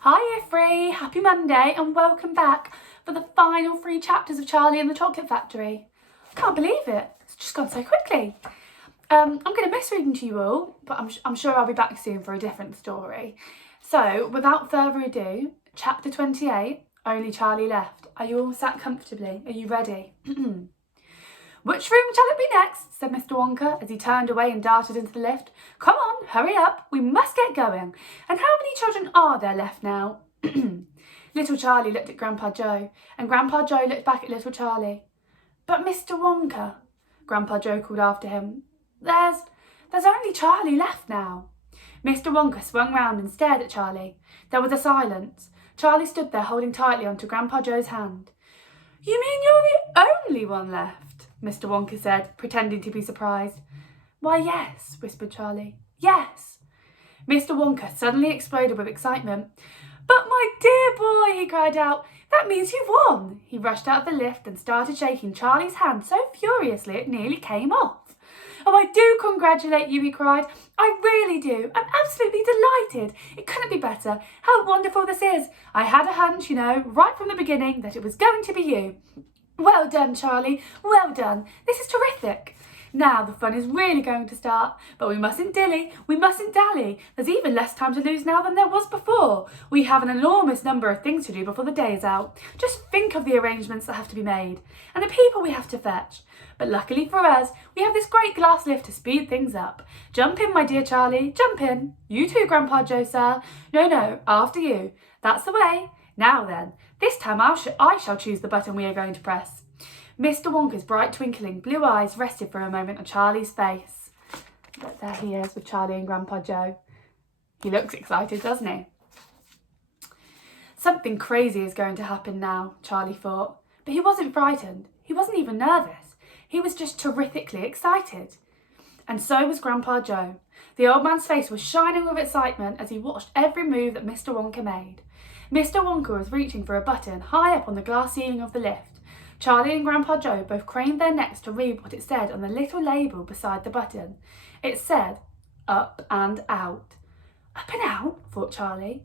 Hi every, happy Monday and welcome back for the final 3 chapters of Charlie and the Chocolate Factory. Can't believe it, it's just gone so quickly. I'm going to miss reading to you all, but I'm sure I'll be back soon for a different story. So without further ado, chapter 28, Only Charlie Left. Are you all sat comfortably? Are you ready? Which room shall it be next? Said Mr. Wonka as he turned away and darted into the lift. Come on, hurry up, we must get going. And how many children are there left now? Little Charlie looked at Grandpa Joe, and Grandpa Joe looked back at little Charlie. But Mr. Wonka, Grandpa Joe called after him, there's only Charlie left now. Mr. Wonka swung round and stared at Charlie. There was a silence. Charlie stood there holding tightly onto Grandpa Joe's hand. You mean you're the only one left? Mr. Wonka said, pretending to be surprised. Why, yes, whispered Charlie. Yes. Mr. Wonka suddenly exploded with excitement. But my dear boy, he cried out, that means you've won. He rushed out of the lift and started shaking Charlie's hand so furiously it nearly came off. Oh, I do congratulate you, he cried. I really do. I'm absolutely delighted. It couldn't be better. How wonderful this is. I had a hunch, right from the beginning that it was going to be you. Well done, Charlie. Well done. This is terrific. Now the fun is really going to start, but we mustn't dilly, we mustn't dally. There's even less time to lose now than there was before. We have an enormous number of things to do before the day is out. Just think of the arrangements that have to be made, and the people we have to fetch. But luckily for us, we have this great glass lift to speed things up. Jump in, my dear Charlie, jump in. You too, Grandpa Joe, sir. No, after you. That's the way. Now then, this time I shall choose the button we are going to press. Mr. Wonka's bright twinkling blue eyes rested for a moment on Charlie's face. But there he is with Charlie and Grandpa Joe. He looks excited, doesn't he? Something crazy is going to happen now, Charlie thought. But he wasn't frightened. He wasn't even nervous. He was just terrifically excited. And so was Grandpa Joe. The old man's face was shining with excitement as he watched every move that Mr. Wonka made. Mr. Wonka was reaching for a button high up on the glass ceiling of the lift. Charlie and Grandpa Joe both craned their necks to read what it said on the little label beside the button. It said, up and out. Up and out, thought Charlie.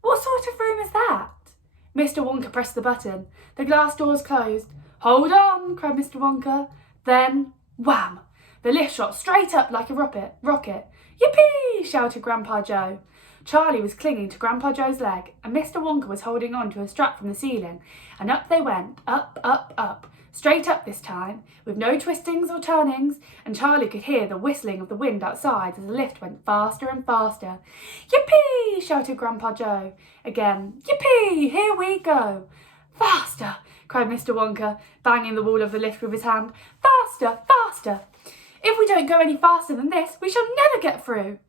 What sort of room is that? Mr. Wonka pressed the button. The glass doors closed. Hold on, cried Mr. Wonka. Then, wham! The lift shot straight up like a rocket. Yippee! Shouted Grandpa Joe. Charlie was clinging to Grandpa Joe's leg, and Mr. Wonka was holding on to a strap from the ceiling, and up they went, up, straight up this time, with no twistings or turnings, and Charlie could hear the whistling of the wind outside as the lift went faster and faster. Yippee! Shouted Grandpa Joe. Again, yippee! Here we go. Faster! Cried Mr. Wonka, banging the wall of the lift with his hand. Faster! If we don't go any faster than this, we shall never get through.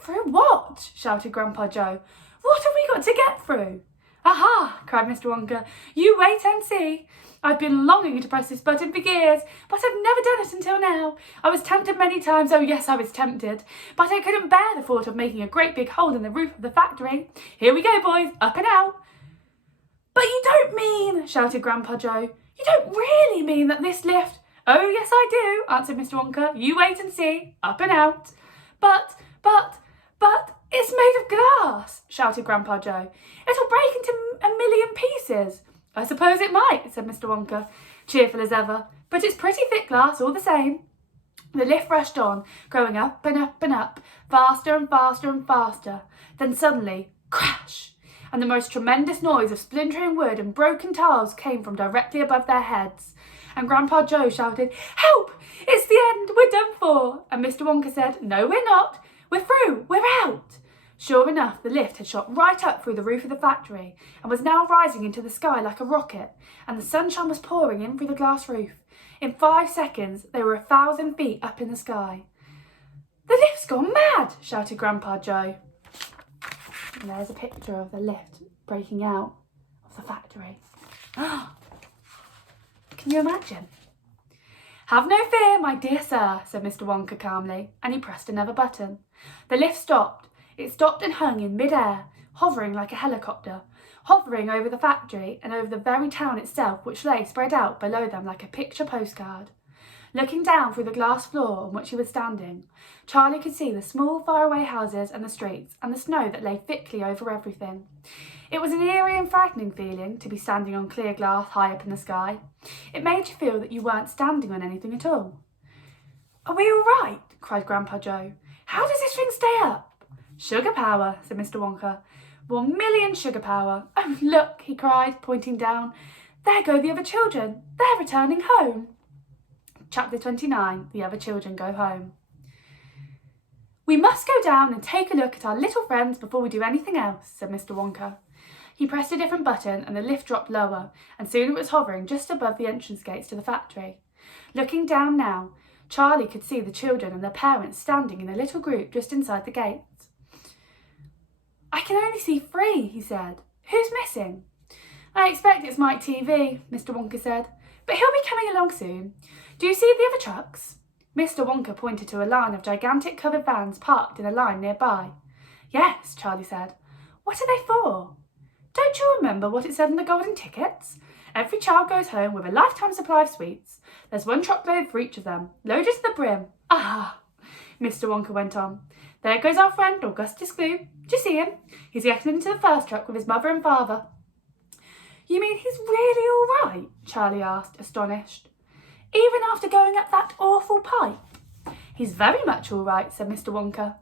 Through what? Shouted Grandpa Joe. What have we got to get through? Aha! Cried Mr. Wonka. You wait and see. I've been longing to press this button for years, but I've never done it until now. I was tempted many times, oh yes, I was tempted, but I couldn't bear the thought of making a great big hole in the roof of the factory. Here we go, boys, up and out. But you don't mean, shouted Grandpa Joe, you don't really mean that this lift... Oh yes, I do, answered Mr. Wonka. You wait and see, up and out. But, it's made of glass, shouted Grandpa Joe. It'll break into a million pieces. I suppose it might, said Mr. Wonka, cheerful as ever, but it's pretty thick glass all the same. The lift rushed on, going up and up and up, faster and faster and faster. Then suddenly, crash! And the most tremendous noise of splintering wood and broken tiles came from directly above their heads. And Grandpa Joe shouted, Help! It's the end! We're done for! And Mr. Wonka said, No, we're not! We're through! We're out! Sure enough, the lift had shot right up through the roof of the factory and was now rising into the sky like a rocket, and the sunshine was pouring in through the glass roof. In 5 seconds, they were 1,000 feet up in the sky. The lift's gone mad! Shouted Grandpa Joe. And there's a picture of the lift breaking out of the factory. Can you imagine? Have no fear, my dear sir, said Mr. Wonka calmly, and he pressed another button. The lift stopped. It stopped and hung in mid-air, hovering like a helicopter, hovering over the factory and over the very town itself, which lay spread out below them like a picture postcard. Looking down through the glass floor on which he was standing, Charlie could see the small faraway houses and the streets and the snow that lay thickly over everything. It was an eerie and frightening feeling to be standing on clear glass high up in the sky. It made you feel that you weren't standing on anything at all. "Are we all right?" cried Grandpa Joe. "How does this thing stay up?" "Sugar power," said Mr. Wonka. 1,000,000 sugar power. "Oh, look," he cried, pointing down. "There go the other children. They're returning home." Chapter 29, The Other Children Go Home. "We must go down and take a look at our little friends before we do anything else," said Mr. Wonka. He pressed a different button and the lift dropped lower, and soon it was hovering just above the entrance gates to the factory. Looking down now, Charlie could see the children and their parents standing in a little group just inside the gates. "I can only see 3, he said. "Who's missing?" "I expect it's Mike TV, Mr. Wonka said. "But he'll be coming along soon. Do you see the other trucks?" Mr. Wonka pointed to a line of gigantic covered vans parked in a line nearby. "Yes," Charlie said. "What are they for?" "Don't you remember what it said in the golden tickets? Every child goes home with a lifetime supply of sweets. There's 1 truckload for each of them, loaded to the brim." "Ah," Mr. Wonka went on. "There goes our friend Augustus Gloop. Do you see him? He's getting into the first truck with his mother and father." "You mean he's really all right?" Charlie asked, astonished. "Even after going up that awful pipe?" "He's very much all right," said Mr. Wonka.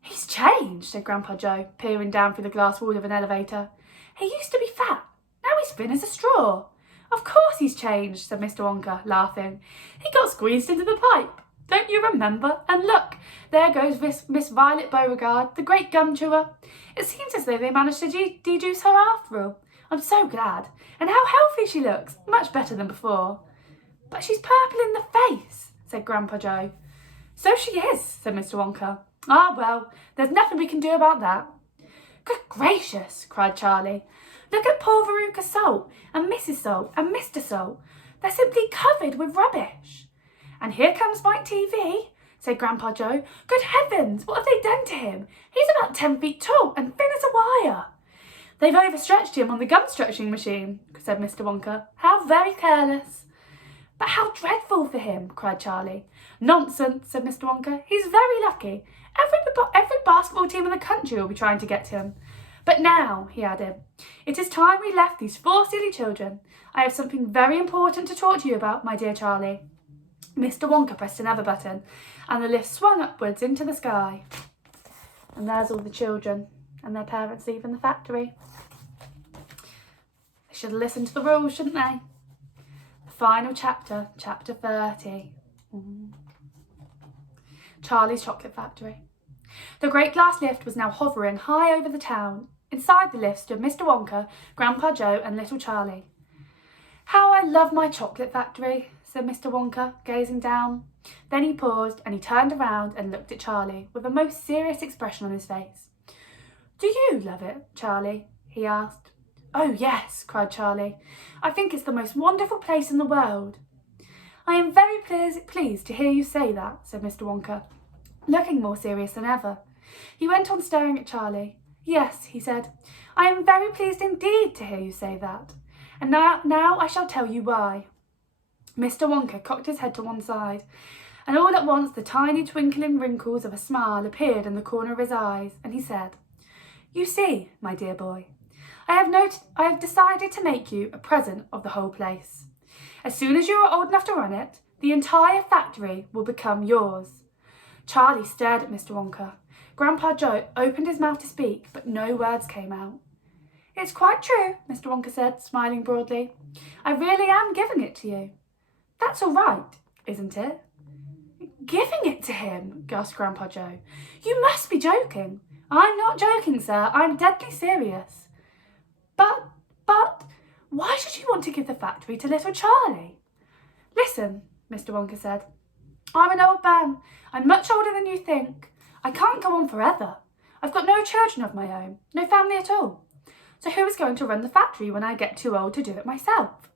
"He's changed," said Grandpa Joe, peering down through the glass wall of an elevator. "He used to be fat. Now he's thin as a straw." "Of course he's changed," said Mr. Wonka, laughing. "He got squeezed into the pipe. Don't you remember? And look, there goes Miss Violet Beauregard, the great gum chewer. It seems as though they managed to dejuice her after all. I'm so glad. And how healthy she looks. Much better than before." "But she's purple in the face," said Grandpa Joe. "So she is," said Mr. Wonka. "Ah, well, there's nothing we can do about that." "Good gracious," cried Charlie. "Look at poor Veruca Salt and Mrs. Salt and Mr. Salt. They're simply covered with rubbish." "And here comes Mike TV," said Grandpa Joe. "Good heavens, what have they done to him? He's about 10 feet tall and thin as a wire." "They've overstretched him on the gum stretching machine," said Mr. Wonka. "How very careless." "But how dreadful for him," cried Charlie. "Nonsense," said Mr. Wonka. "He's very lucky. Every basketball team in the country will be trying to get him. But now," he added, "it is time we left these 4 silly children. I have something very important to talk to you about, my dear Charlie." Mr. Wonka pressed another button, and the lift swung upwards into the sky. And there's all the children and their parents leaving the factory. They should have listened to the rules, shouldn't they? The final chapter, chapter 30. Charlie's Chocolate Factory. The great glass lift was now hovering high over the town. Inside the lift stood Mr. Wonka, Grandpa Joe and little Charlie. "How I love my chocolate factory," said Mr. Wonka, gazing down. Then he paused and he turned around and looked at Charlie with a most serious expression on his face. "Do you love it, Charlie?" he asked. "Oh, yes," cried Charlie. "I think it's the most wonderful place in the world." "I am very pleased to hear you say that," said Mr. Wonka, looking more serious than ever. He went on staring at Charlie. "Yes," he said, "I am very pleased indeed to hear you say that. And now I shall tell you why." Mr. Wonka cocked his head to one side, and all at once the tiny twinkling wrinkles of a smile appeared in the corner of his eyes, and he said, "You see, my dear boy, I have decided to make you a present of the whole place. As soon as you are old enough to run it, the entire factory will become yours." Charlie stared at Mr. Wonka. Grandpa Joe opened his mouth to speak, but no words came out. "It's quite true," Mr. Wonka said, smiling broadly. "I really am giving it to you." "That's all right, isn't it?" "Giving it to him?" gasped Grandpa Joe. "You must be joking." "I'm not joking, sir. I'm deadly serious." But, why should you want to give the factory to little Charlie?" "Listen," Mr. Wonka said. "I'm an old man. I'm much older than you think. I can't go on forever. I've got no children of my own, no family at all. So who is going to run the factory when I get too old to do it myself?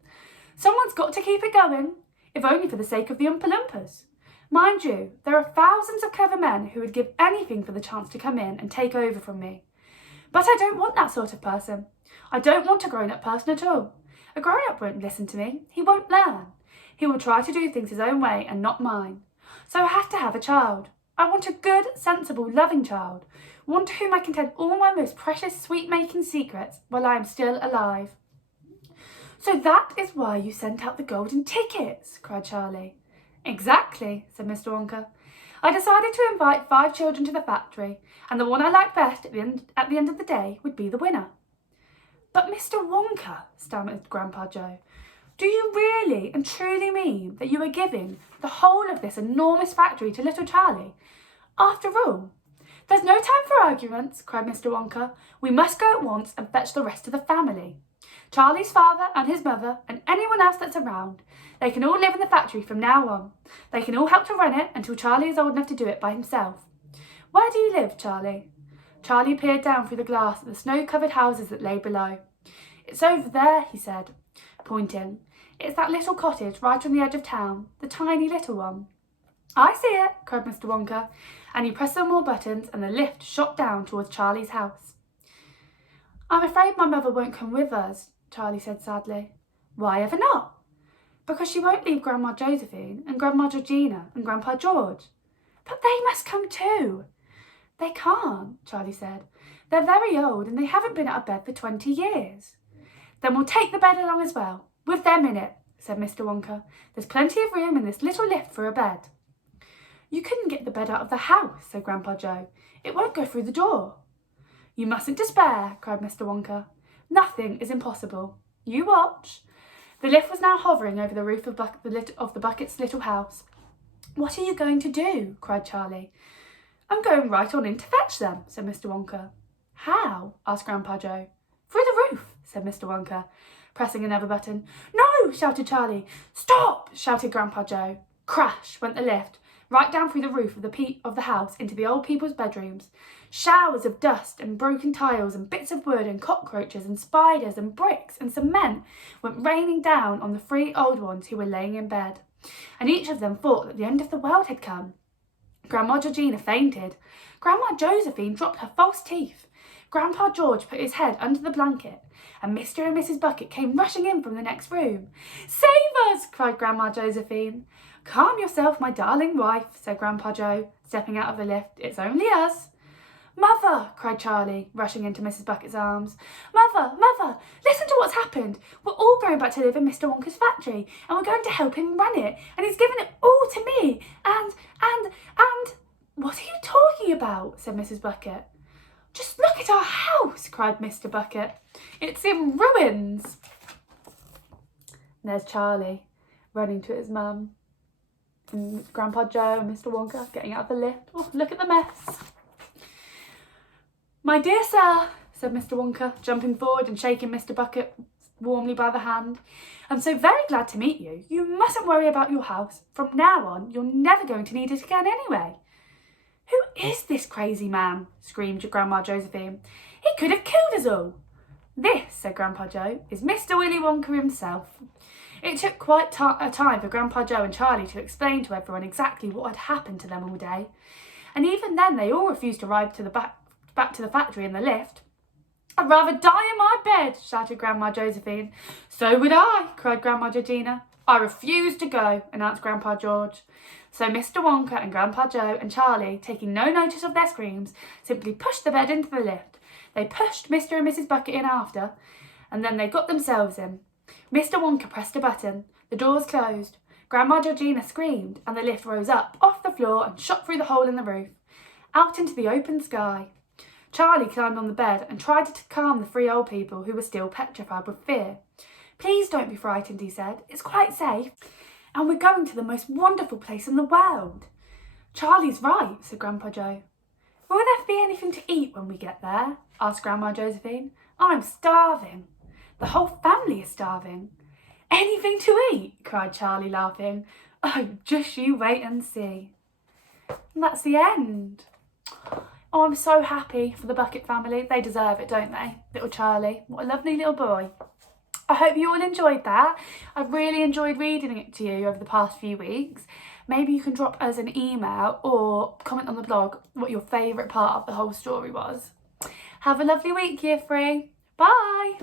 Someone's got to keep it going, if only for the sake of the Oompa Loompas. Mind you, there are thousands of clever men who would give anything for the chance to come in and take over from me. But I don't want that sort of person. I don't want a grown-up person at all. A grown-up won't listen to me. He won't learn. He will try to do things his own way and not mine. So I have to have a child. I want a good, sensible, loving child. One to whom I can tell all my most precious sweet-making secrets while I am still alive." "So that is why you sent out the golden tickets," cried Charlie. "Exactly," said Mr. Wonka. "I decided to invite 5 children to the factory, and the one I liked best at the end of the day would be the winner." "But Mr. Wonka," stammered Grandpa Joe, "do you really and truly mean that you are giving the whole of this enormous factory to little Charlie? After all—" "There's no time for arguments," cried Mr. Wonka. "We must go at once and fetch the rest of the family. Charlie's father and his mother and anyone else that's around. They can all live in the factory from now on. They can all help to run it until Charlie is old enough to do it by himself. Where do you live, Charlie?" Charlie peered down through the glass at the snow-covered houses that lay below. "It's over there," he said, pointing. "It's that little cottage right on the edge of town, the tiny little one." "I see it," cried Mr. Wonka, and he pressed some more buttons and the lift shot down towards Charlie's house. "I'm afraid my mother won't come with us," Charlie said sadly. "Why ever not?" "Because she won't leave Grandma Josephine and Grandma Georgina and Grandpa George." "But they must come too." "They can't," Charlie said. "They're very old and they haven't been out of bed for 20 years. "Then we'll take the bed along as well, with them in it," said Mr. Wonka. "There's plenty of room in this little lift for a bed." "You couldn't get the bed out of the house," said Grandpa Joe. "It won't go through the door." "You mustn't despair," cried Mr. Wonka. "Nothing is impossible. You watch." The lift was now hovering over the roof of the Bucket's little house. "What are you going to do?" cried Charlie. "I'm going right on in to fetch them," said Mr. Wonka. "How?" asked Grandpa Joe. "Through the roof," said Mr. Wonka, pressing another button. "No!" shouted Charlie. "Stop!" shouted Grandpa Joe. Crash went the lift, right down through the roof of the house into the old people's bedrooms. Showers of dust and broken tiles and bits of wood and cockroaches and spiders and bricks and cement went raining down on the 3 old ones who were laying in bed, and each of them thought that the end of the world had come. Grandma Georgina fainted. Grandma Josephine dropped her false teeth. Grandpa George put his head under the blanket, and Mr. and Mrs. Bucket came rushing in from the next room. "Save us!" cried Grandma Josephine. "Calm yourself, my darling wife," said Grandpa Joe, stepping out of the lift. "It's only us." "Mother!" cried Charlie, rushing into Mrs. Bucket's arms. "Mother! Mother! Listen to what's happened. We're all going back to live in Mr. Wonka's factory, and we're going to help him run it, and he's given it all to me, and... "What are you talking about?" said Mrs. Bucket. "Just look at our house," cried Mr. Bucket. "It's in ruins." And there's Charlie, running to his mum, and Grandpa Joe and Mr. Wonka getting out of the lift. Oh, look at the mess. "My dear sir," said Mr. Wonka, jumping forward and shaking Mr. Bucket warmly by the hand, "I'm so very glad to meet you. You mustn't worry about your house. From now on, you're never going to need it again anyway." "Who is this crazy man?" screamed Grandma Josephine. "He could have killed us all." "This," said Grandpa Joe, "is Mr. Willy Wonka himself." It took quite a time for Grandpa Joe and Charlie to explain to everyone exactly what had happened to them all day, and even then they all refused to ride back to the factory in the lift. "I'd rather die in my bed," shouted Grandma Josephine. "So would I," cried Grandma Georgina. "I refuse to go," announced Grandpa George. So Mr. Wonka and Grandpa Joe and Charlie, taking no notice of their screams, simply pushed the bed into the lift. They pushed Mr. and Mrs. Bucket in after, and then they got themselves in. Mr. Wonka pressed a button. The doors closed. Grandma Georgina screamed, and the lift rose up off the floor and shot through the hole in the roof, out into the open sky. Charlie climbed on the bed and tried to calm the 3 old people who were still petrified with fear. "Please don't be frightened," he said. "It's quite safe, and we're going to the most wonderful place in the world." "Charlie's right," said Grandpa Joe. "Will there be anything to eat when we get there?" asked Grandma Josephine. "I'm starving. The whole family is starving." "Anything to eat?" cried Charlie, laughing. "Oh, just you wait and see." And that's the end. Oh, I'm so happy for the Bucket family. They deserve it, don't they? Little Charlie. What a lovely little boy. I hope you all enjoyed that. I've really enjoyed reading it to you over the past few weeks. Maybe you can drop us an email or comment on the blog what your favourite part of the whole story was. Have a lovely week, Year 3. Bye!